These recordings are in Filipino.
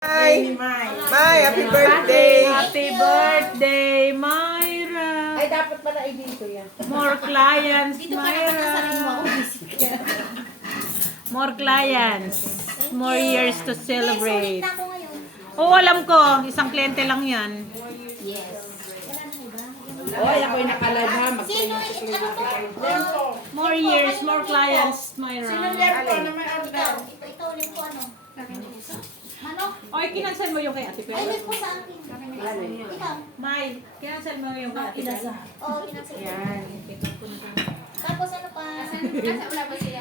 Mai, happy birthday! Happy birthday, Myra! Ay, dapat pala dito yan. More clients, Myra! More clients. More years to celebrate. Oo, alam ko. Isang kliyente lang yan. Oy, ako'y nakalive ha. More years, more clients, Myra. Ito ulit po ano? Manok? Oy, kinansel mo yung kay Ate Ay, Pedro. ulit po sa akin. Ikaw? May, kinansel mo yung kay Ate Pedro. Oo, kinaksa. Yan. Tapos ano pa? Wala ba siya?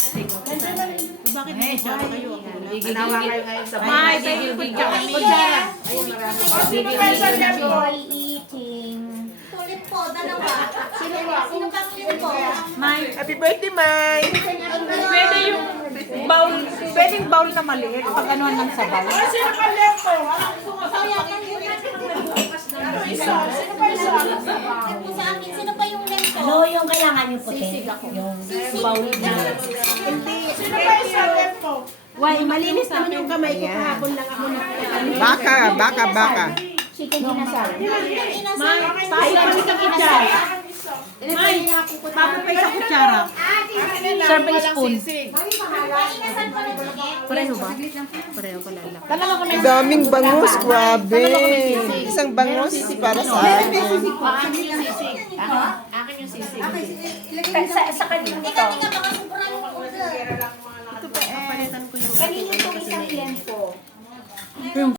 Bakit may kutsara kayo? Ginawa kayo ngayon sa May, kayo yung kutsara. Joy eating. Tulit po, dalawa. Sino pang lip po? May, Happy birthday, Mai! pwede yung bowl, pwedeng bowl na maliit pag anuan ng sabaw. Sino pa lempo? Kaya kan yun. Sino po sa akin? Sino pa yung lip po? Ano yung kailangan yung puti? Yung bowl na. Sino pa isa lempo? Why, malinis naman yung kamay ko kahapon lang ako na. Baka. Chicken inasal. May, papapay sa kutsara. May, papapay sa kutsara. Serving spoon. Inasan pa rin chicken? Pareho ba? Pareho pala lang. Ang daming bangus, grabe! Isang bangus para sa akin. Sa kanila Ikaw, baka sobrang yung order.